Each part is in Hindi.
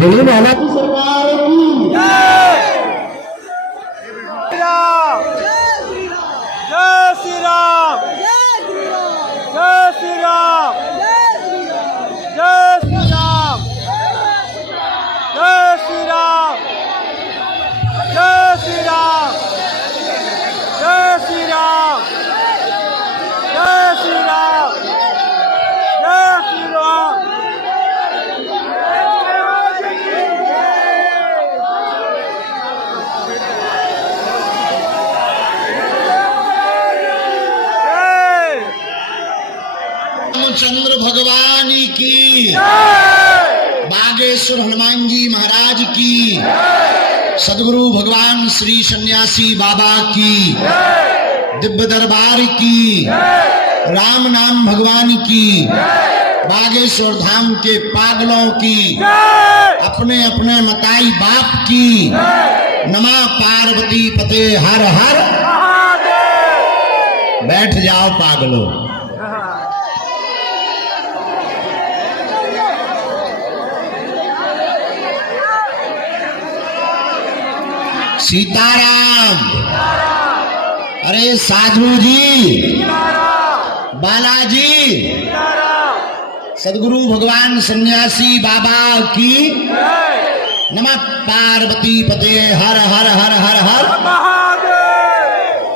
बोले माला की सरकार की जय श्री राम, जय श्री राम, जय श्री राम, जय श्री राम, जय श्री राम, जय श्री राम, जय श्री राम, जय श्री राम। रामचंद्र भगवान की, बागेश्वर हनुमान जी महाराज की, सदगुरु भगवान श्री सन्यासी बाबा की, दिव्य दरबार की, राम नाम भगवान की, बागेश्वर धाम के पागलों की, अपने अपने मताई बाप की, नमा पार्वती पते हर हर। बैठ जाओ पागलों। सीताराम। अरे साधु जी, बालाजी, सदगुरु भगवान सन्यासी बाबा की, नमः पार्वती पते हर हर हर हर हर।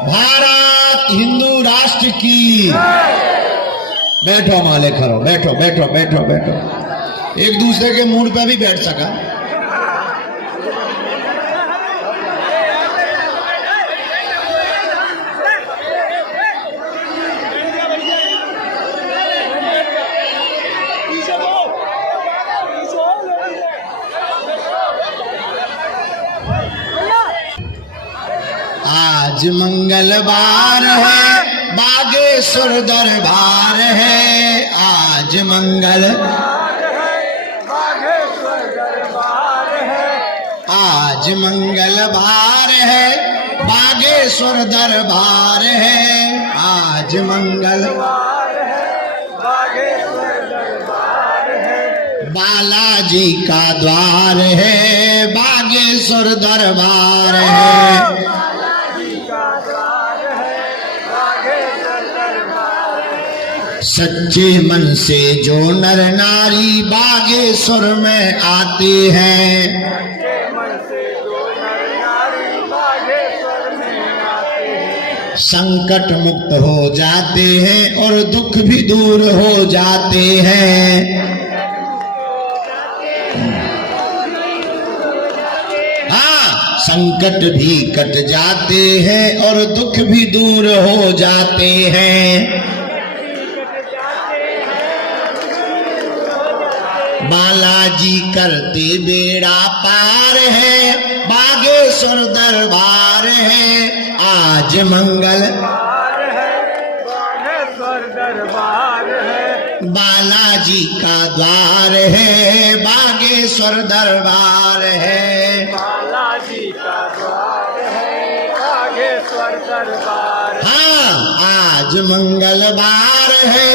भारत हिंदू राष्ट्र की। बैठो माले खरो, बैठो बैठो बैठो बैठो। एक दूसरे के मूड पे भी बैठ सका। आज मंगलवार है, बागेश्वर दरबार है। आज मंगलवार है, बागेश्वर दरबार है। आज मंगलवार है, बागेश्वर दरबार है। आज मंगलवार है, बागेश्वर दरबार है। बालाजी का द्वार है, बागेश्वर दरबार है। सच्चे मन से जो नर नारी बागेश्वर में आते हैं, संकट मुक्त हो जाते हैं और दुख भी दूर हो जाते हैं। हाँ, संकट भी कट जाते हैं और दुख भी दूर हो जाते हैं। बालाजी करते बेड़ा पार है, बागेश्वर दरबार है। आज मंगलवार है, बागेश्वर दरबार है। बालाजी का द्वार है, बागेश्वर दरबार है। बालाजी का द्वार है, बागेश्वर दरबार। हाँ, आज मंगलवार है,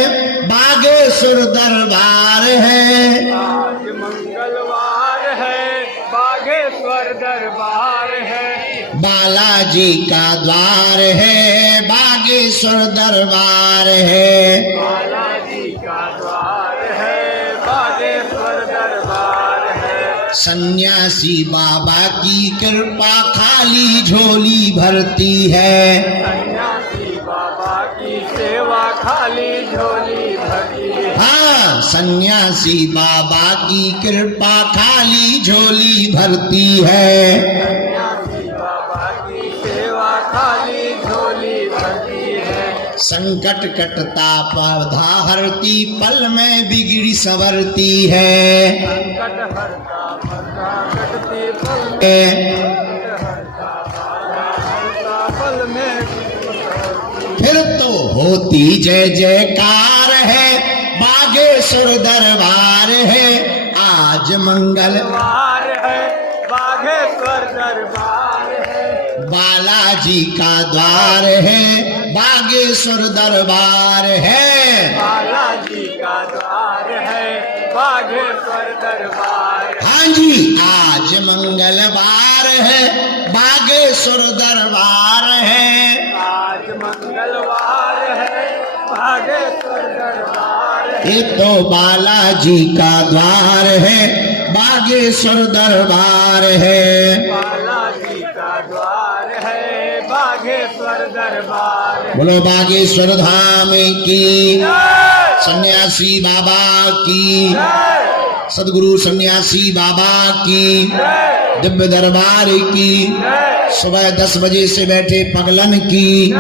बागेश्वर दरबार है। आज मंगलवार है, बागेश्वर दरबार है। बालाजी का द्वार है, बागेश्वर दरबार है। बालाजी का द्वार है, बागेश्वर दरबार है। सन्यासी बाबा की कृपा खाली झोली भरती है। सन्यासी बाबा की सेवा खाली झोली भरती है। हाँ, सन्यासी बाबा की कृपा खाली झोली भरती है। सन्यासी बाबा की सेवा खाली झोली भरती है। संकट कटता पौधा हरती, पल में बिगड़ी संवरती है। संकट हरता पौधा कटती, पल में फिर तो होती जय जयकार है, बागेश्वर दरबार है। आज मंगलवार है, बागेश्वर दरबार है। बालाजी का द्वार है, बागेश्वर दरबार है। बालाजी का द्वार है, बागेश्वर दरबार। हाँ जी, आज मंगलवार है, बागेश्वर दरबार है। आज मंगलवार है, बागेश्वर दरबार है। ये तो बालाजी का द्वार है, बागेश्वर दरबार है। बालाजी का द्वार है, बागेश्वर दरबार है। बोलो बागेश्वर धाम की, जय। सन्यासी बाबा की, जय। सदगुरु सन्यासी बाबा की, जय। दिव्य दरबार की, जय। सुबह 10 बजे से बैठे पगलन की, जय।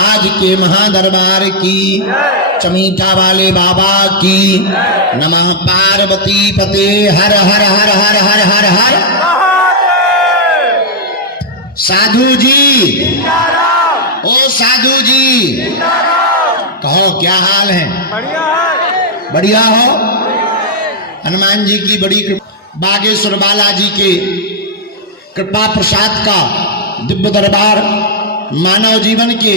आज के महादरबार की, जय। चमीठा वाले बाबा की, नमः पार्वती पते हर हर हर हर हर हर हर। महादेव। साधु जी, सीताराम। ओ साधु जी, सीताराम। कहो क्या हाल है? बढ़िया है। बढ़िया हो? हनुमान जी की बड़ी कृपा, बागेश्वर बालाजी के कृपा प्रसाद का दिव्य दरबार, मानव जीवन के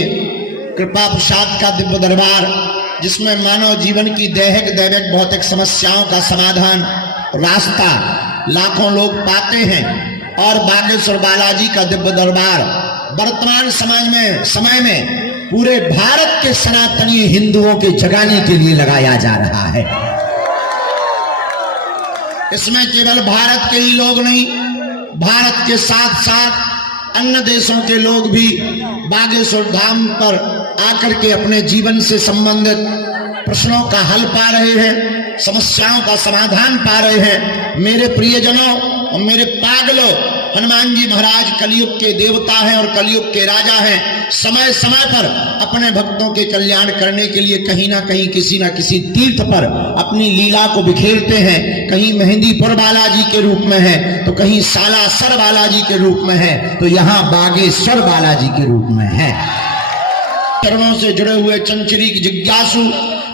कृपा प्रसाद का दिव्य दरबार, जिसमें मानव जीवन की दैहिक दैविक भौतिक समस्याओं का समाधान रास्ता लाखों लोग पाते हैं। और बागेश्वर बालाजी का दिव्य दरबार वर्तमान समय में पूरे भारत के सनातनी हिंदुओं के जगाने के लिए लगाया जा रहा है। इसमें केवल भारत के ही लोग नहीं, भारत के साथ साथ अन्य देशों के लोग भी बागेश्वर धाम पर आकर के अपने जीवन से संबंधित प्रश्नों का हल पा रहे हैं, समस्याओं का समाधान पा रहे हैं। मेरे प्रियजनों और मेरे पागलों, हनुमान जी महाराज कलयुग के देवता हैं और कलयुग के राजा हैं। समय समय पर अपने भक्तों के कल्याण करने के लिए कहीं ना कहीं किसी ना किसी तीर्थ पर अपनी लीला को बिखेरते हैं। कहीं मेहंदीपुर बालाजी के रूप में है, तो कहीं सालासर बालाजी के रूप में है, तो यहाँ बागेश्वर बालाजी के रूप में है। चरणों से जुड़े हुए चंचरीक जिज्ञासु,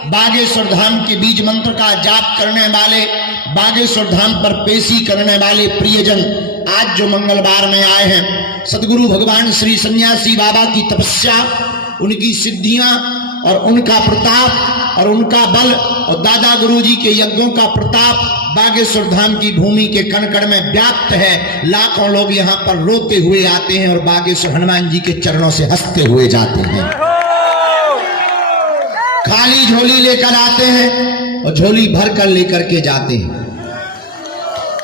बागेश्वर धाम के बीज मंत्र का जाप करने वाले, बागेश्वर धाम पर पेशी करने वाले प्रियजन, आज जो मंगलवार में आए हैं, सदगुरु भगवान श्री सन्यासी बाबा की तपस्या, उनकी सिद्धियां और उनका प्रताप और उनका बल और दादा गुरुजी के यज्ञों का प्रताप बागेश्वर धाम की भूमि के कण कण में व्याप्त है। लाखों लोग यहाँ पर रोते हुए आते हैं और बागेश्वर हनुमान जी के चरणों से हंसते हुए जाते हैं। खाली झोली लेकर आते हैं और झोली भर कर लेकर के जाते हैं।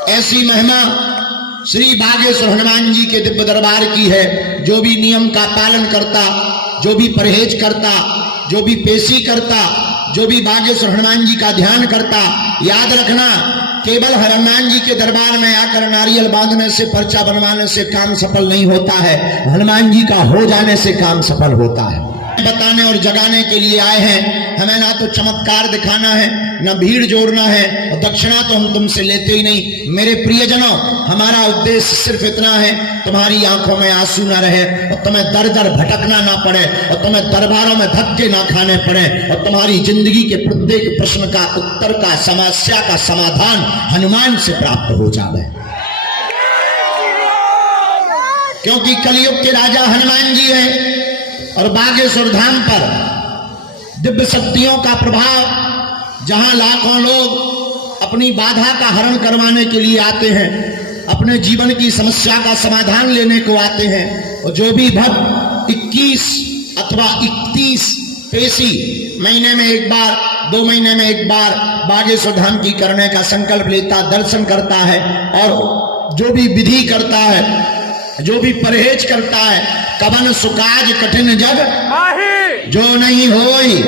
ऐसी महिमा श्री बागेश्वर हनुमान जी के दिव्य दरबार की है। जो भी नियम का पालन करता, जो भी परहेज करता, जो भी पेशी करता, जो भी बागेश्वर हनुमान जी का ध्यान करता, याद रखना, केवल हनुमान जी के दरबार में आकर नारियल बांधने से, पर्चा बनवाने से काम सफल नहीं होता है। हनुमान जी का हो जाने से काम सफल होता है। बताने और जगाने के लिए आए हैं। हमें ना तो चमत्कार दिखाना है, ना भीड़ जोड़ना है, और दक्षिणा तो हम तुमसे लेते ही नहीं। मेरे प्रियजनों, हमारा उद्देश्य सिर्फ इतना है, तुम्हारी आंखों में आंसू ना रहे और तुम्हें दर दर भटकना ना पड़े और तुम्हें दरबारों में धक्के ना खाने पड़े और तुम्हारी जिंदगी के प्रत्येक प्रश्न का उत्तर का, समस्या का समाधान हनुमान से प्राप्त हो जाए। क्योंकि कलयुग के राजा हनुमान जी हैं और बागेश्वर धाम पर दिव्य शक्तियों का प्रभाव, जहां लाखों लोग अपनी बाधा का हरण करवाने के लिए आते हैं, अपने जीवन की समस्या का समाधान लेने को आते हैं। और जो भी भक्त 21 अथवा 31 पेशी महीने में एक बार, 2 महीने में एक बार बागेश्वर धाम की करने का संकल्प लेता, दर्शन करता है और जो भी विधि करता है, जो भी परहेज करता है, कवन सुकाज कठिन जग जो नहीं होई,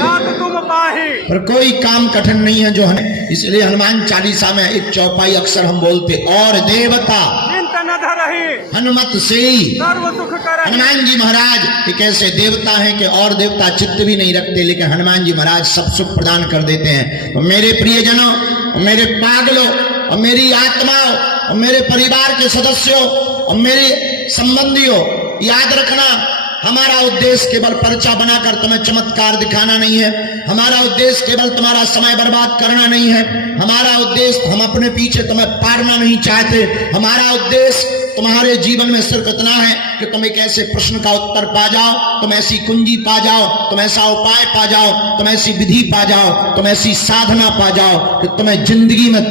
पर कोई काम कठिन नहीं है जो है। इसलिए हनुमान चालीसा में एक चौपाई अक्सर हम बोलते, और देवता हनुमत से। हनुमान जी महाराज एक ऐसे देवता हैं कि और देवता चित्त भी नहीं रखते, लेकिन हनुमान जी महाराज सब सुख प्रदान कर देते हैं। तो मेरे प्रियजनों, मेरे पागलों और मेरी आत्माओं और मेरे परिवार के सदस्यों और मेरे संबंधियों, याद रखना, हमारा उद्देश्य केवल पर्चा बनाकर तुम्हें चमत्कार दिखाना नहीं है। हमारा उद्देश्य केवल तुम्हारा समय बर्बाद करना नहीं है। हमारा उद्देश्य, हम अपने पीछे तुम्हें पारना नहीं चाहते। हमारा उद्देश्य तुम्हारे जीवन में सिर्फ इतना है कि तुम एक ऐसे प्रश्न का उत्तर पा जाओ, तुम ऐसी कुंजी पा जाओ, तुम ऐसा उपाय पा जाओ, तुम ऐसी विधि पा जाओ, तुम ऐसी साधना पा जाओ कि तुम्हें जिंदगी में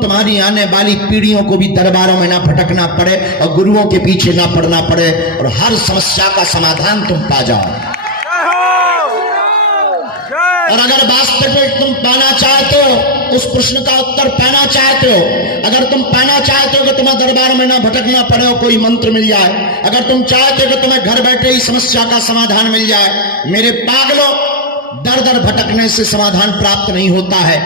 तुम्हारी आने वाली पीढ़ियों को भी दरबारों में ना भटकना पड़े और गुरुओं के पीछे ना पड़ना पड़े और हर समस्या का समाधान तुम पा जाओ। और अगर वास्तव में तुम पाना चाहते हो, उस प्रश्न का उत्तर पाना चाहते हो, अगर तुम पाना चाहते हो कि तुम्हें दरबार में ना भटकना पड़े और कोई मंत्र मिल जाए, अगर तुम चाहते हो कि तुम्हें घर बैठे ही समस्या का समाधान मिल जाए, मेरे पागलों, दर दर भटकने से समाधान प्राप्त नहीं होता है,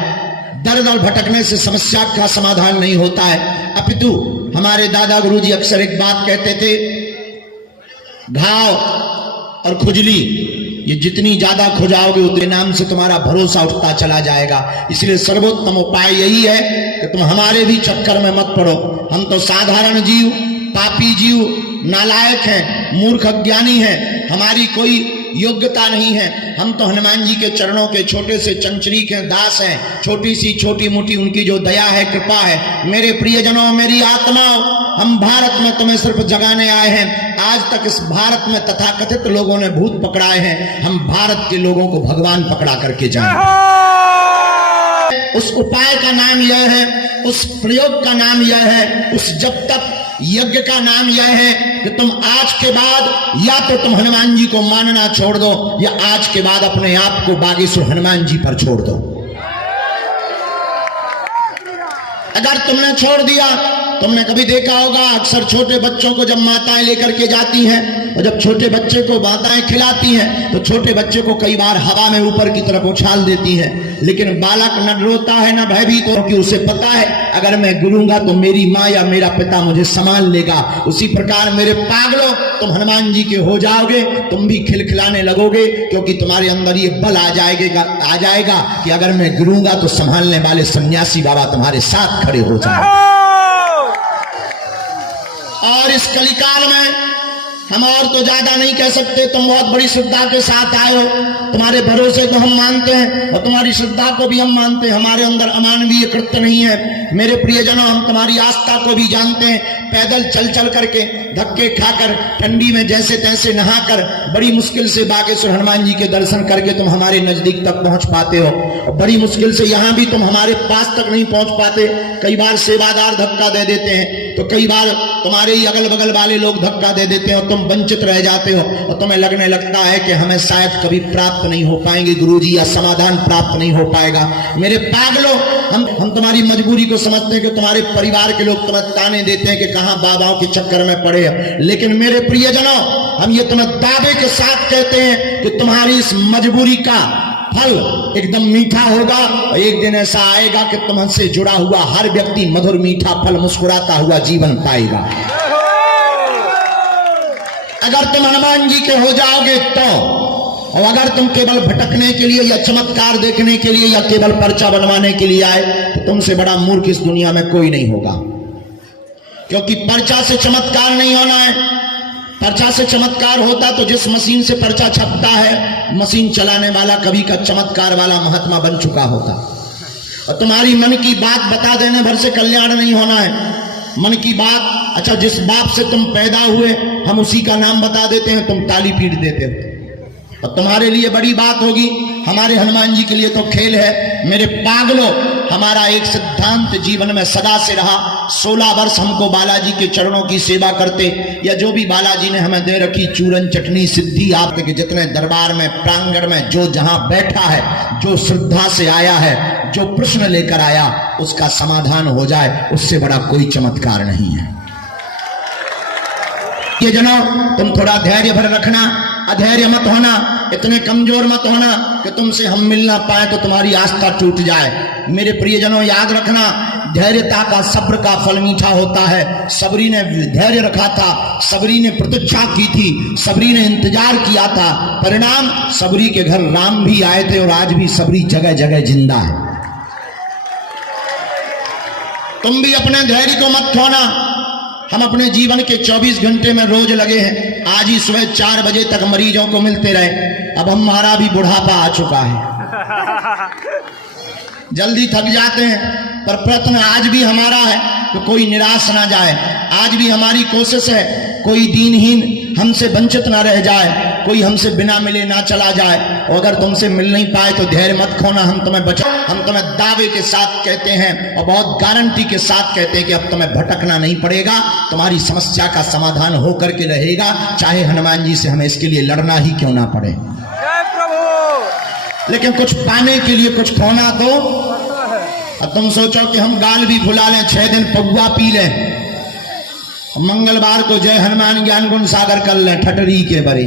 दर दर भटकने से समस्या का समाधान नहीं होता है। अपितु हमारे दादा गुरुजी अक्सर एक बात कहते थे, घाव और खुजली ये जितनी ज्यादा खुजाओगे उतने नाम से तुम्हारा भरोसा उठता चला जाएगा। इसलिए सर्वोत्तम उपाय यही है कि तुम हमारे भी चक्कर में मत पड़ो। हम तो साधारण जीव, पापी जीव, नालायक हैं, मूर्ख अज्ञानी हैं, हमारी कोई योग्यता नहीं है। हम तो हनुमान जी के चरणों के छोटे से चंचरीक हैं, दास हैं, छोटी सी छोटी मोटी उनकी जो दया है, कृपा है। मेरे प्रियजनों, मेरी आत्माओं, हम भारत में तुम्हें सिर्फ जगाने आए हैं। आज तक इस भारत में तथाकथित लोगों ने भूत पकड़ाए हैं, हम भारत के लोगों को भगवान पकड़ा करके जाएंगे। उस उपाय का नाम यह है, उस प्रयोग का नाम यह है, उस जब तक यज्ञ का नाम यह है कि तुम आज के बाद या तो तुम हनुमान जी को मानना छोड़ दो या आज के बाद अपने आप को बागेश्वर हनुमान जी पर छोड़ दो। अगर तुमने छोड़ दिया, तुमने कभी देखा होगा अक्सर छोटे बच्चों को जब माताएं लेकर के जाती हैं और जब छोटे बच्चे को माताएं खिलाती हैं तो छोटे बच्चे को कई बार हवा में ऊपर की तरफ उछाल देती हैं, लेकिन बालक न रोता है न भयभीत, क्योंकि उसे पता है अगर मैं गिरूंगा तो मेरी माँ या मेरा पिता मुझे संभाल लेगा। उसी प्रकार मेरे पागलों, तुम हनुमान जी के हो जाओगे, तुम भी खिलखिलाने लगोगे, क्योंकि तुम्हारे अंदर ये बल आ जाएगा कि अगर मैं गिरूंगा तो संभालने वाले सन्यासी बाबा तुम्हारे साथ खड़े हो जाएंगे। और इस कलिकाल में हम और तो ज्यादा नहीं कह सकते। तुम बहुत बड़ी श्रद्धा के साथ आए हो, तुम्हारे भरोसे को हम मानते हैं और तुम्हारी श्रद्धा को भी हम मानते हैं। हमारे अंदर अमानवीय कृत्य नहीं है। मेरे प्रियजनों, हम तुम्हारी आस्था को भी जानते हैं। पैदल चल चल करके, धक्के खाकर, ठंडी में जैसे तैसे नहाकर, बड़ी मुश्किल से बागेश्वर हनुमान जी के दर्शन करके तुम हमारे नजदीक तक पहुंच पाते हो। और बड़ी मुश्किल से यहां भी तुम हमारे पास तक नहीं पहुंच पाते। कई बार सेवादार धक्का दे देते हैं, तो कई बार तुम्हारे ही अगल बगल वाले लोग धक्का दे देते हैं और तुम वंचित रह जाते हो और तुम्हें लगने लगता है कि हमें शायद कभी प्राप्त नहीं हो पाएंगे गुरुजी, या समाधान प्राप्त नहीं हो पाएगा। मेरे पागलों, हम तुम्हारी मजबूरी को समझते हैं कि तुम्हारे परिवार के लोग तुम्हें ताने देते हैं कि कहां बाबाओं के चक्कर में पड़े हैं, लेकिन मेरे प्रियजनों, हम ये तुम्हें दावे के साथ कहते हैं कि तुम्हारी इस मजबूरी का फल एकदम मीठा होगा और एक दिन ऐसा आएगा कि तुमसे जुड़ा हुआ हर व्यक्ति मधुर मीठा फल मुस्कुराता हुआ जीवन पाएगा। अगर तुम हनुमान जी के हो जाओगे तो, और अगर तुम केवल भटकने के लिए या चमत्कार देखने के लिए या केवल पर्चा बनवाने के लिए आए तो तुमसे बड़ा मूर्ख इस दुनिया में कोई नहीं होगा। क्योंकि पर्चा से चमत्कार नहीं होना है। पर्चा से चमत्कार होता तो जिस मशीन से पर्चा छपता है, मशीन चलाने वाला कभी का चमत्कार वाला महात्मा बन चुका होता। और तुम्हारी मन की बात बता देने भर से कल्याण नहीं होना है। मन की बात, अच्छा जिस बाप से तुम पैदा हुए हम उसी का नाम बता देते हैं, तुम ताली पीट देते हो और तुम्हारे लिए बड़ी बात होगी, हमारे हनुमान जी के लिए तो खेल है। मेरे पागलों, हमारा एक सिद्धांत जीवन में सदा से रहा। 16 वर्ष हमको बालाजी के चरणों की सेवा करते, या जो भी बालाजी ने हमें दे रखी चूरन चटनी सिद्धि, आपके जितने दरबार में प्रांगण में जो जहां बैठा है, जो श्रद्धा से आया है, जो प्रश्न लेकर आया, उसका समाधान हो जाए, उससे बड़ा कोई चमत्कार नहीं है। ये जनों, तुम थोड़ा धैर्य भर रखना, अधैर्य मत होना, इतने कमजोर मत होना कि तुमसे हम मिल ना पाए तो तुम्हारी आस्था टूट जाए। मेरे प्रियजनों, याद रखना, धैर्यता का, सब्र का फल मीठा होता है। सबरी ने धैर्य रखा था, सबरी ने प्रतीक्षा की थी, सबरी ने इंतजार किया था, परिणाम सबरी के घर राम भी आए थे और आज भी सबरी जगह जगह जिंदा है। तुम भी अपने धैर्य को मत खोना। हम अपने जीवन के 24 घंटे में रोज लगे हैं। आज ही सुबह 4 बजे तक मरीजों को मिलते रहे। अब हमारा भी बुढ़ापा आ चुका है, जल्दी थक जाते हैं, पर प्रयत्न आज भी हमारा है कि कोई निराश ना जाए। आज भी हमारी कोशिश है कोई दीनहीन हमसे वंचित ना रह जाए, कोई हमसे बिना मिले ना चला जाए। और अगर तुमसे मिल नहीं पाए तो धैर्य मत खोना, हम तुम्हें बचा, हम तुम्हें दावे के साथ कहते हैं और बहुत गारंटी के साथ कहते हैं कि अब तुम्हें भटकना नहीं पड़ेगा, तुम्हारी समस्या का समाधान होकर के रहेगा, चाहे हनुमान जी से हमें इसके लिए लड़ना ही क्यों ना पड़े। जय प्रभु। लेकिन कुछ पाने के लिए कुछ खोना तो। अब तुम सोचो कि हम गाल भी भुला लें, 6 दिन पौवा पी लें, मंगलवार को जय हनुमान ज्ञान गुण सागर कर लें ठटरी के बरे,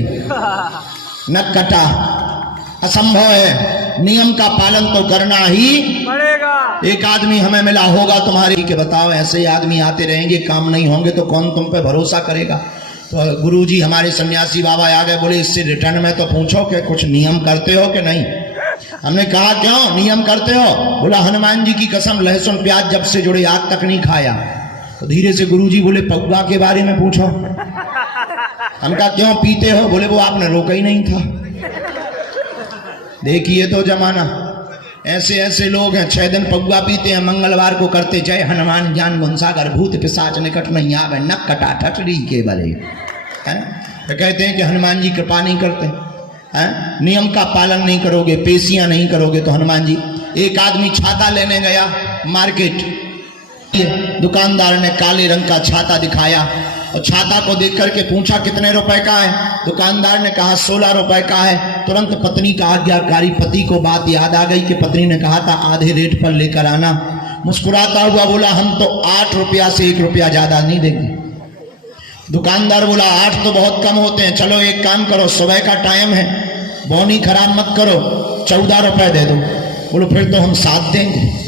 न कटा, असंभव है। नियम का पालन तो करना ही पड़ेगा। एक आदमी हमें मिला होगा तुम्हारे के, बताओ ऐसे आदमी आते रहेंगे, काम नहीं होंगे तो कौन तुम पे भरोसा करेगा। तो गुरुजी हमारे सन्यासी बाबा आ गए, बोले इससे रिटर्न में तो पूछो कि कुछ नियम करते हो कि नहीं। हमने कहा क्यों नियम करते हो? बोला हनुमान जी की कसम लहसुन प्याज जब से जुड़े आज तक नहीं खाया। तो धीरे से गुरुजी बोले पौवा के बारे में पूछो। हम कहा क्यों पीते हो? बोले वो आपने रोका ही नहीं था। देखिए तो जमाना, ऐसे ऐसे लोग हैं 6 दिन पौवा पीते हैं, मंगलवार को करते जय हनुमान ज्ञान गुण सागर, भूत पिशाच निकट नहीं आवे, नक कटा ठटरी के बले। तो कहते हैं कि हनुमान जी कृपा नहीं करते हैं, नियम का पालन नहीं करोगे, पेशियां नहीं करोगे तो हनुमान जी। एक आदमी छाता लेने गया मार्केट, दुकानदार ने काले रंग का छाता दिखाया और छाता को देख करके पूछा कितने रुपए का है? दुकानदार ने कहा 16 रुपए का है। तुरंत पत्नी का आज्ञाकारी पति को बात याद आ गई कि पत्नी ने कहा था आधे रेट पर लेकर आना। मुस्कुराता हुआ बोला हम तो 8 रुपया से 1 रुपया ज्यादा नहीं देंगे। दुकानदार बोला 8 तो बहुत कम होते हैं, चलो एक काम करो, सुबह का टाइम है, बौनी खराब मत करो, 14 रुपए दे दो। बोलो फिर तो हम 7 देंगे।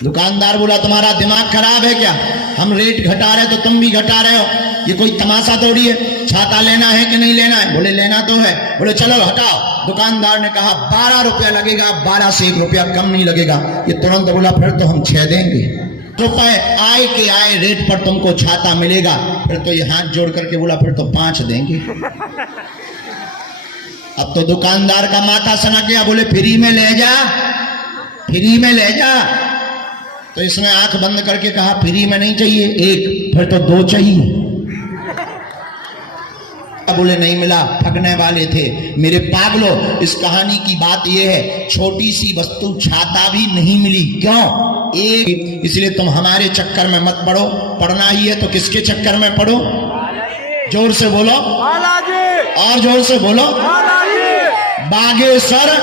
दुकानदार बोला तुम्हारा दिमाग खराब है क्या? हम रेट घटा रहे तो तुम भी घटा रहे हो, ये कोई तमाशा थोड़ी है। छाता लेना है कि नहीं लेना है? बोले लेना तो है। बोले चलो हटाओ। दुकानदार ने कहा 12 रुपया लगेगा, 12 से 1 रुपया कम नहीं लगेगा। ये तुरंत बोला फिर तो हम 6 देंगे। रुपए आए के आए रेट पर तुमको छाता मिलेगा। फिर तो ये हाथ जोड़ करके बोला फिर तो 5 देंगे। अब तो दुकानदार का माथा सनक गया, बोले फ्री में ले जा, फ्री में ले जा। तो इसने आंख बंद करके कहा फ्री में नहीं चाहिए 1, फिर तो 2 चाहिए। बोले नहीं मिला, ठगने वाले थे। मेरे पागलों, इस कहानी की बात यह है छोटी सी वस्तु छाता भी नहीं मिली। क्यों? एक, इसलिए तुम हमारे चक्कर में मत पड़ो, पढ़ना ही है तो किसके चक्कर में पढ़ो? जोर से बोलो बालाजी, और जोर से बोलो बालाजी, बागेश्वर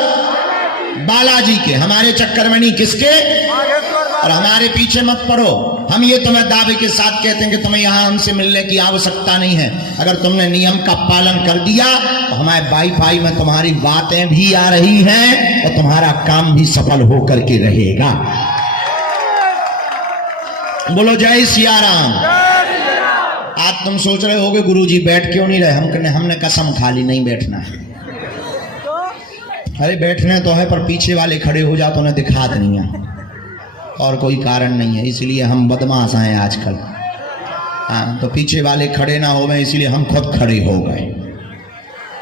बालाजी के। हमारे चक्कर में नहीं, किसके? और हमारे पीछे मत पड़ो। हम ये तुम्हें दावे के साथ कहते हैं कि तुम्हें यहां हमसे मिलने की आवश्यकता नहीं है। अगर तुमने नियम का पालन कर दिया तो हमारे वाईफाई में तुम्हारी बातें भी आ रही हैं और तुम्हारा काम भी सफल होकर के रहेगा। बोलो जय सिया राम। आज तुम सोच रहे होगे गुरुजी बैठ क्यों नहीं रहे? हमने कसम खा ली नहीं बैठना है। अरे बैठने तो है पर पीछे वाले खड़े हो जाओ तो उन्हें दिखा देनी है, और कोई कारण नहीं है। इसलिए हम बदमाश हैं आजकल। हाँ, तो पीछे वाले खड़े ना हो गए इसलिए हम खुद खड़े हो गए।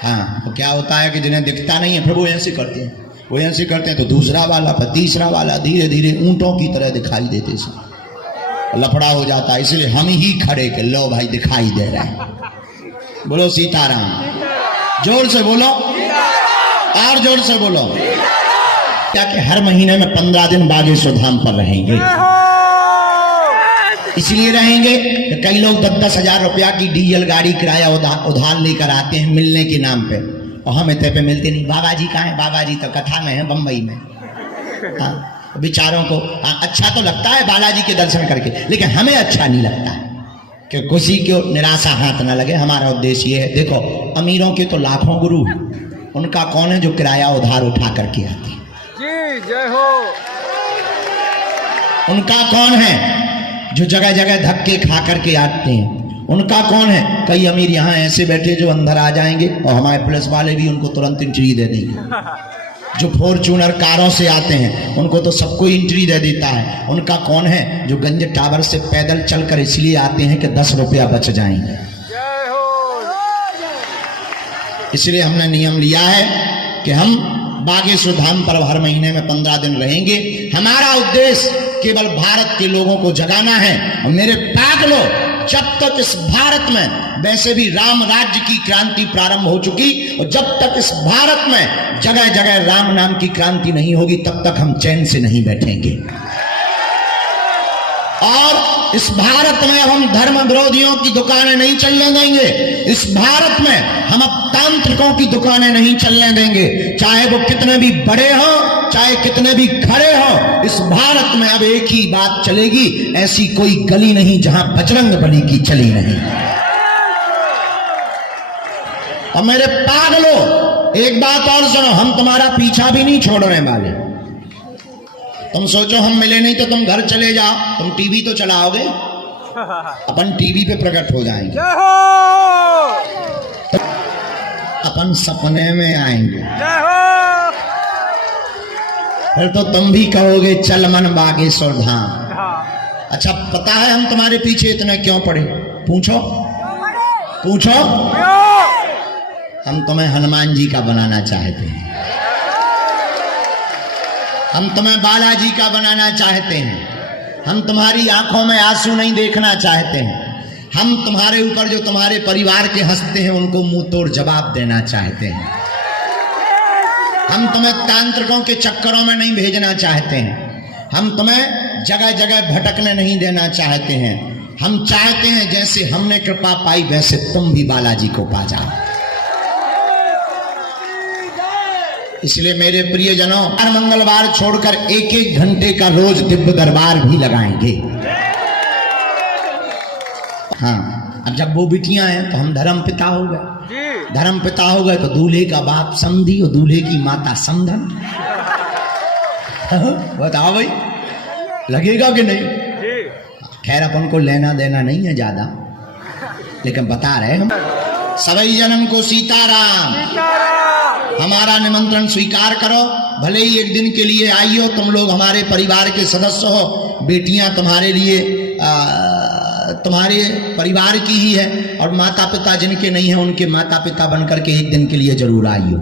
हाँ, तो क्या होता है कि जिन्हें दिखता नहीं है फिर वो ऐसे करते हैं, वो ऐसे करते हैं तो दूसरा वाला फिर तीसरा वाला धीरे धीरे ऊंटों की तरह दिखाई देते सब, लफड़ा हो जाता है। इसलिए हम ही खड़े के लो भाई दिखाई दे रहा है। बोलो सीताराम। जोर से बोलो और जोर से बोलो। क्या कि हर महीने में 15 दिन बागेश्वर धाम पर रहेंगे। इसलिए रहेंगे कि कई लोग 10-10 हजार रुपया की डीजल गाड़ी किराया उधार लेकर आते हैं मिलने के नाम पे, और हम इतने पे मिलते नहीं। बाबा जी कहाँ है? बाबा जी तो कथा में है बम्बई में। हाँ, बेचारों को अच्छा तो लगता है बालाजी के दर्शन करके, लेकिन हमें अच्छा नहीं लगता कि किसी को निराशा हाथ ना लगे। हमारा उद्देश्य ये है, देखो अमीरों के तो लाखों गुरु, उनका कौन है जो किराया उधार उठा करके आते हैं? जी जय हो। उनका कौन है जो जगह जगह धक्के खा करके आते हैं? उनका कौन है? कई अमीर यहाँ ऐसे बैठे जो अंदर आ जाएंगे और हमारे पुलिस वाले भी उनको तुरंत एंट्री दे देंगे। जो फॉर्च्यूनर कारों से आते हैं उनको तो सबको एंट्री दे देता है। उनका कौन है जो गंज टावर से पैदल चलकर इसलिए आते हैं कि 10 रुपया बच जाएंगे। जय हो। इसलिए हमने नियम लिया है कि हम बागेश्वर धाम पर हर महीने में 15 दिन रहेंगे। हमारा उद्देश्य केवल भारत के लोगों को जगाना है। और मेरे पागलों, जब तक इस भारत में, वैसे भी राम राज्य की क्रांति प्रारंभ हो चुकी, और जब तक इस भारत में जगह जगह राम नाम की क्रांति नहीं होगी, तब तक हम चैन से नहीं बैठेंगे। और इस भारत में अब हम धर्म विरोधियों की दुकानें नहीं चलने देंगे। इस भारत में हम अब तांत्रिकों की दुकानें नहीं चलने देंगे, चाहे वो कितने भी बड़े हों, चाहे कितने भी खड़े हों। इस भारत में अब एक ही बात चलेगी, ऐसी कोई गली नहीं जहां बजरंग बली की चली नहीं। और मेरे पागलों, एक बात और सुनो, हम तुम्हारा पीछा भी नहीं छोड़ने वाले। तुम सोचो हम मिले नहीं तो तुम घर चले जाओ, तुम टीवी तो चलाओगे, अपन टीवी पे प्रकट हो जाएंगे, जय हो, अपन सपने में आएंगे, जय हो। फिर तो तुम भी कहोगे चल मन बागेश्वर धाम। हाँ। अच्छा, पता है हम तुम्हारे पीछे इतने क्यों पड़े? पूछो पूछो। हम तुम्हें हनुमान जी का बनाना चाहते हैं, हम तुम्हें बालाजी का बनाना चाहते हैं, हम तुम्हारी आंखों में आंसू नहीं देखना चाहते हैं, हम तुम्हारे ऊपर जो तुम्हारे परिवार के हंसते हैं उनको मुंह तोड़ जवाब देना चाहते हैं, हम तुम्हें तांत्रिकों के चक्करों में नहीं भेजना चाहते हैं, हम तुम्हें जगह जगह भटकने नहीं देना चाहते हैं। हम चाहते हैं जैसे हमने कृपा पाई वैसे तुम भी बालाजी को पा जाओ। इसलिए मेरे प्रियजनों, हर मंगलवार छोड़कर एक एक घंटे का रोज दिव्य दरबार भी लगाएंगे। हाँ, अब जब वो बिटियां हैं तो हम धर्म पिता हो गए, धर्म पिता हो गए तो दूल्हे का बाप समधी और दूल्हे की माता समधन। बताओ भाई, लगेगा कि नहीं? खैर अपन को लेना देना नहीं है ज्यादा, लेकिन बता रहे हम सभी जन्म को सीताराम। हमारा निमंत्रण स्वीकार करो, भले ही एक दिन के लिए आई हो, तुम लोग हमारे परिवार के सदस्य हो, बेटियां तुम्हारे लिए तुम्हारे परिवार की ही है, और माता पिता जिनके नहीं है उनके माता पिता बनकर के एक दिन के लिए जरूर आई हो।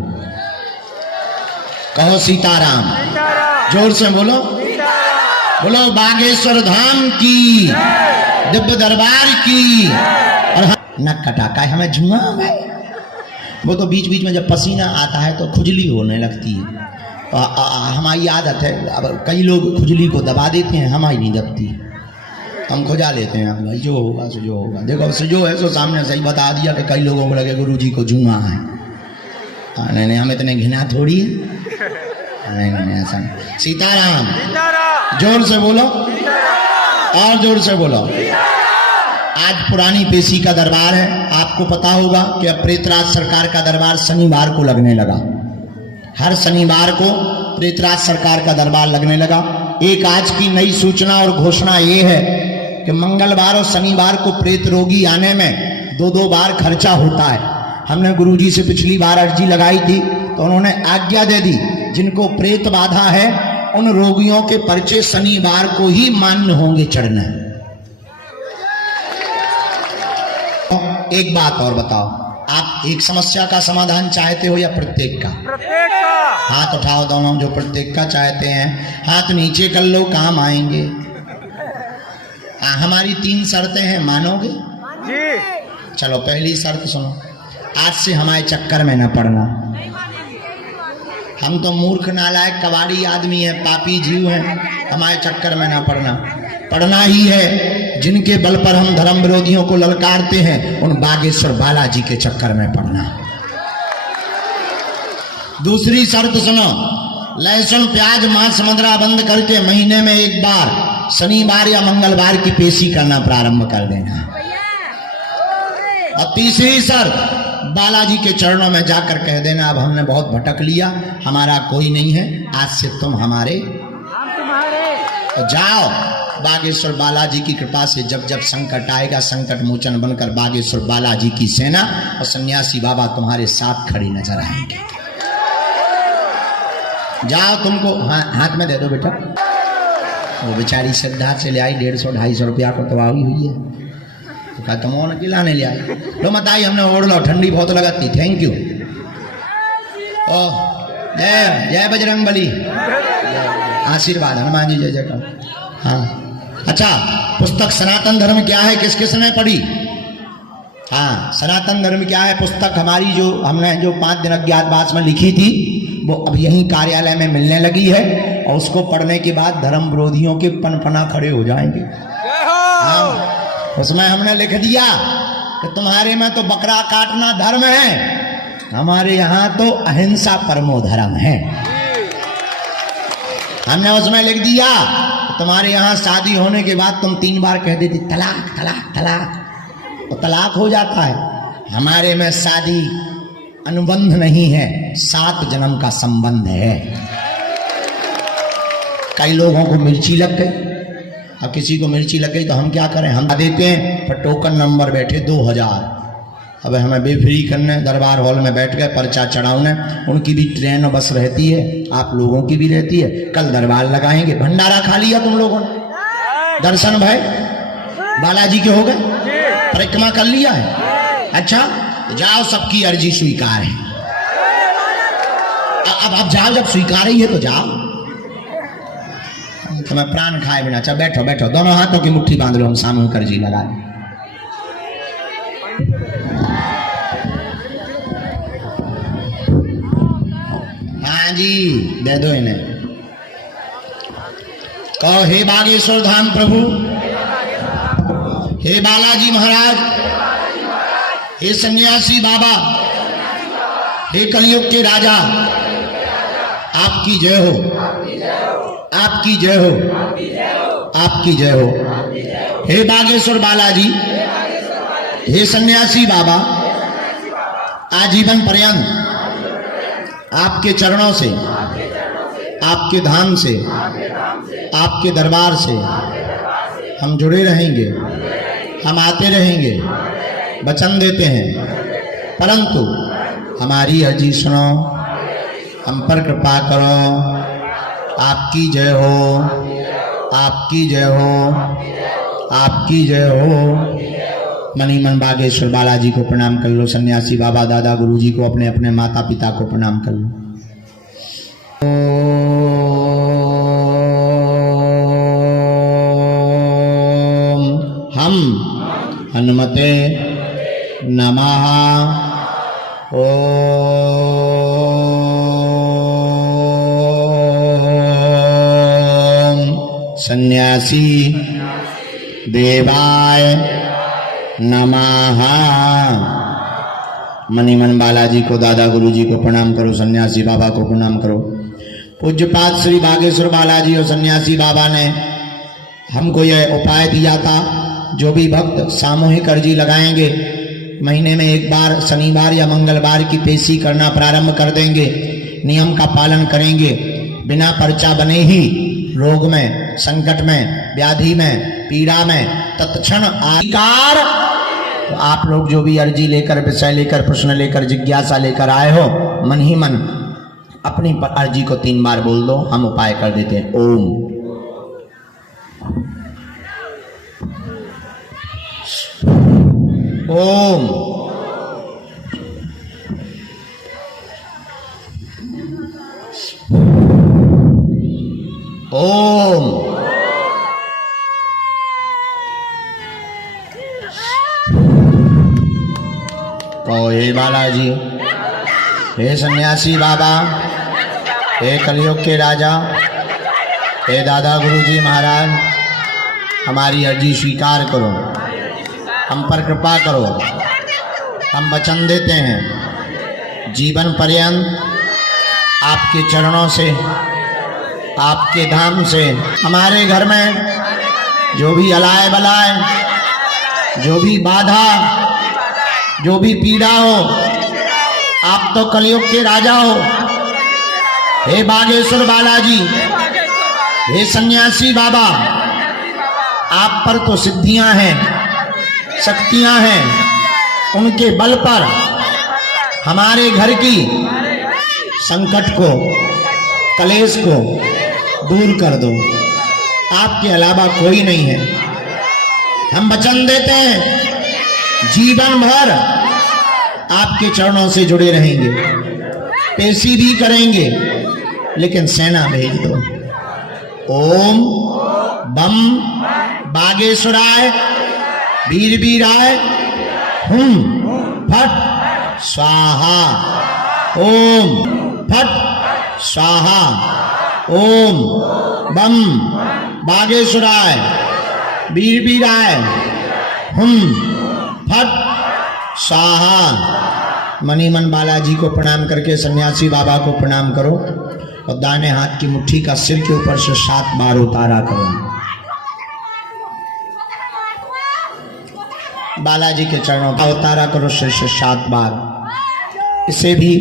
कहो सीताराम, जोर से बोलो, बोलो बागेश्वर धाम की, दिव्य दरबार की। और नक कटाका है हमें झुआ भाई, वो तो बीच बीच में जब पसीना आता है तो खुजली होने लगती है। हमारी आदत है, अब कई लोग खुजली को दबा देते हैं, हमारी नहीं दबती, हम खुजा लेते हैं। भाई जो होगा सो जो होगा, देखो सो जो है सो सामने सही बता दिया कि कई लोगों को लगे गुरु जी को जुआ है। नहीं नहीं, हम इतने घिना थोड़ी है, नहीं नहीं ऐसा नहीं। सीताराम, जोर से बोलो और जोर से बोलो। आज पुरानी पेशी का दरबार है, आपको पता होगा कि अब प्रेतराज सरकार का दरबार शनिवार को लगने लगा। हर शनिवार को प्रेतराज सरकार का दरबार लगने लगा। एक आज की नई सूचना और घोषणा ये है कि मंगलवार और शनिवार को प्रेत रोगी आने में 2-2 बार खर्चा होता है। हमने गुरुजी से पिछली बार अर्जी लगाई थी तो उन्होंने आज्ञा दे दी, जिनको प्रेत बाधा है उन रोगियों के पर्चे शनिवार को ही मान्य होंगे चढ़ना। एक बात और बताओ, आप एक समस्या का समाधान चाहते हो या प्रत्येक का? प्रत्येक का। हाथ उठाओ दोनों, जो प्रत्येक का चाहते हैं हाथ नीचे कर लो, काम आएंगे। हमारी 3 शर्तें हैं, मानोगे? जी। चलो पहली शर्त सुनो, आज से हमारे चक्कर में न पड़ना। हम तो मूर्ख नालायक कबाड़ी आदमी हैं, पापी जीव हैं, हमारे चक्कर में न पड़ना। पढ़ना ही है जिनके बल पर हम धर्म विरोधियों को ललकारते हैं, उन बागेश्वर बालाजी के चक्कर में पड़ना। दूसरी शर्त सुनो, लहसुन प्याज मांस मदिरा बंद करके महीने में एक बार शनिवार या मंगलवार की पेशी करना प्रारंभ कर देना। और तीसरी शर्त, बालाजी के चरणों में जाकर कह देना अब हमने बहुत भटक लिया, हमारा कोई नहीं है, आज से तुम हमारे। तो जाओ, बागेश्वर बालाजी की कृपा से जब जब संकट आएगा, संकट मोचन बनकर बागेश्वर बालाजी की सेना और सन्यासी बाबा तुम्हारे साथ खड़े नजर आएंगे। जाओ, तुमको हाथ में दे दो बेटा। वो बेचारी श्रद्धा से ले आई 150-250 रुपया को तबाही हुई है, तो कहा तुम और खिलाने ले आई। लो मत आई, हमने ओढ़ लो, ठंडी बहुत लगती। Thank you. ओह जय जय बजरंग बली, आशीर्वाद हनुमान जी जय जयकार। हाँ अच्छा, पुस्तक सनातन धर्म क्या है किस किसने पढ़ी? हाँ, सनातन धर्म क्या है पुस्तक हमारी जो हमने जो 5 दिन अज्ञातवास में लिखी थी वो अब यहीं कार्यालय में मिलने लगी है और उसको पढ़ने के बाद धर्म विरोधियों के पनपना खड़े हो जाएंगे। हाँ, उसमें हमने लिख दिया कि तुम्हारे में तो बकरा काटना धर्म है, हमारे यहाँ तो अहिंसा परमो धर्म है। हमने उसमें लिख दिया तुम्हारे यहाँ शादी होने के बाद तुम 3 बार कह देती तलाक तलाक तलाक, तो तलाक हो जाता है। हमारे में शादी अनुबंध नहीं है, 7 जन्म का संबंध है। कई लोगों को मिर्ची लग गई, अब किसी को मिर्ची लग गई तो हम क्या करें, हम देते हैं पर टोकन नंबर बैठे 2000। अब हमें बेफ्री करने दरबार हॉल में बैठ गए पर्चा चढ़ाने, उनकी भी ट्रेन और बस रहती है, आप लोगों की भी रहती है। कल दरबार लगाएंगे, भंडारा खा लिया तुम लोगों ने, दर्शन भाई बालाजी के हो गए, परिक्रमा कर लिया है। अच्छा जाओ, सबकी अर्जी स्वीकार है। अब जाओ, जब स्वीकार ही है तो जाओ। तो मैं प्राण खाए बिना, अच्छा बैठो बैठो, दोनों हाथों की मुट्ठी बांध लो, हम सामूहिक अर्जी लगाए। हाँ जी, दे दो इन्हें। कहो हे बागेश्वर धाम प्रभु, हे बालाजी महाराज, हे सन्यासी बाबा, हे कलयुग के राजा, आपकी जय हो, आपकी जय हो, आपकी जय हो। हे बागेश्वर बालाजी, हे सन्यासी बाबा, आजीवन पर्यंत आपके चरणों से, आपके धाम से, आपके दरबार से हम जुड़े रहेंगे, हम आते रहेंगे, वचन देते हैं। परंतु हमारी अर्जी सुनो, हम पर कृपा करो। आपकी जय हो, आपकी जय हो, आपकी जय हो। मनी मन बागेश्वर बालाजी को प्रणाम कर लो, सन्यासी बाबा दादा गुरुजी को, अपने अपने माता पिता को प्रणाम कर लो। हम हनुमते नमः। ओम सन्यासी देवाय नमः। मणिमन बालाजी को, दादा गुरुजी को प्रणाम करो, सन्यासी बाबा को प्रणाम करो। पूज्यपाद श्री बागेश्वर बालाजी और सन्यासी बाबा ने हमको यह उपाय दिया था, जो भी भक्त सामूहिक अर्जी लगाएंगे, महीने में 1 बार शनिवार या मंगलवार की पेशी करना प्रारंभ कर देंगे, नियम का पालन करेंगे, बिना पर्चा बने ही रोग में, संकट में, व्याधि में, पीड़ा में तत्क्षण अधिकार। तो आप लोग जो भी अर्जी लेकर, विषय लेकर, प्रश्न लेकर, जिज्ञासा लेकर आए हो, मन ही मन अपनी अर्जी को 3 बार बोल दो, हम उपाय कर देते हैं। ओम ओम ओम कहो हे बालाजी, हे सन्यासी बाबा, हे कलयुग के राजा, हे दादा गुरुजी महाराज, हमारी अर्जी स्वीकार करो, हम पर कृपा करो। हम वचन देते हैं जीवन पर्यंत आपके चरणों से, आपके धाम से, हमारे घर में जो भी अलाय बलाय, जो भी बाधा, जो भी पीड़ा हो, आप तो कलयुग के राजा हो। हे बागेश्वर बालाजी, हे सन्यासी बाबा, आप पर तो सिद्धियां हैं, शक्तियां हैं, उनके बल पर हमारे घर की संकट को, कलेश को दूर कर दो। आपके अलावा कोई नहीं है। हम वचन देते हैं जीवन भर आपके चरणों से जुड़े रहेंगे, पेशी भी करेंगे, लेकिन सेना भेज दो। ओम बम बागेश्वराय वीर वीराय हुम फट स्वाहा ओम फट स्वाहा ओम बम बागेश्वराय वीर वीराय हुम फट स्वाहा। मनी मन बालाजी को प्रणाम करके सन्यासी बाबा को प्रणाम करो और दाहिने हाथ की मुट्ठी का सिर के ऊपर से 7 बार उतारा करो। बालाजी के चरणों का उतारा करो सिर से 7 बार। इसे भी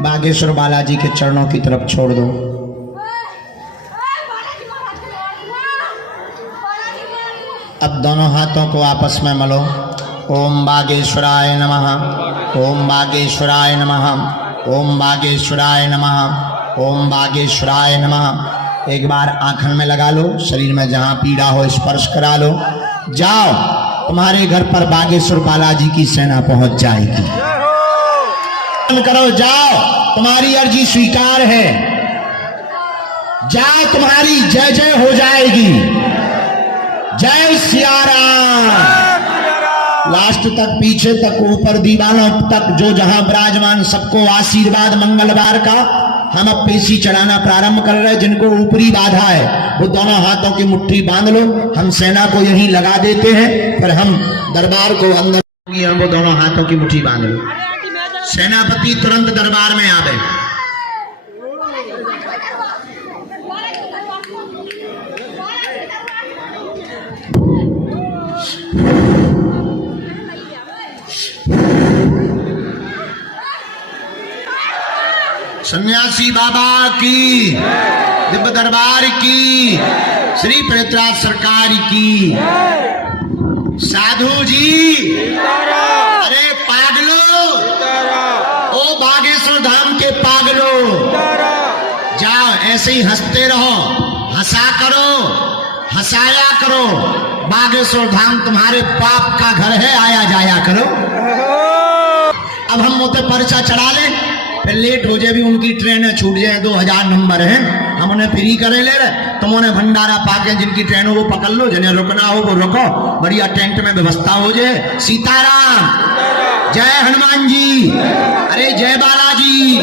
बागेश्वर बालाजी के चरणों की तरफ छोड़ दो। अब दोनों हाथों को आपस में मलो। ओम बागेश्वराय नमः, ओम बागेश्वराय नमः, ओम बागेश्वराय नमः, ओम बागेश्वराय नमः। एक बार आंखन में लगा लो, शरीर में जहां पीड़ा हो स्पर्श करा लो। जाओ, तुम्हारे घर पर बागेश्वर बालाजी की सेना पहुंच जाएगी। करो, जाओ, तुम्हारी अर्जी स्वीकार है। जाओ, तुम्हारी जय जय हो जाएगी। जय सिया राम। लास्ट तक, पीछे तक, ऊपर दीवानों तक, जो जहां विराजमान सबको आशीर्वाद मंगलवार का। हम अब पेशी चढ़ाना प्रारंभ कर रहे हैं। जिनको ऊपरी बाधा है वो दोनों हाथों की मुट्ठी बांध लो। हम सेना को यहीं लगा देते हैं, पर हम दरबार को अंदर वो दोनों हाथों की मुट्ठी बांध लो। सेनापति तुरंत दरबार में आवे। सन्यासी बाबा की, दिव्य दरबार की, श्री प्रेतराज सरकार की। साधु जी, अरे पागलो, ओ बागेश्वर धाम के पागलो, जाओ ऐसे ही हंसते रहो, हंसा करो, हंसाया करो। बागेश्वर धाम तुम्हारे पाप का घर है, आया जाया करो। अब हम मोते पर्चा चढ़ा ले, फिर लेट हो जाए भी, उनकी ट्रेनें छूट जाए। 2000 नंबर है, हम उन्हें फ्री करे ले रहे। तुम उन्हें भंडारा पाके जिनकी ट्रेन हो वो पकड़ लो, जिन्हें रुकना हो वो रुको। बढ़िया टेंट में व्यवस्था हो जाए। सीताराम, जय हनुमान जी, अरे जय बालाजी।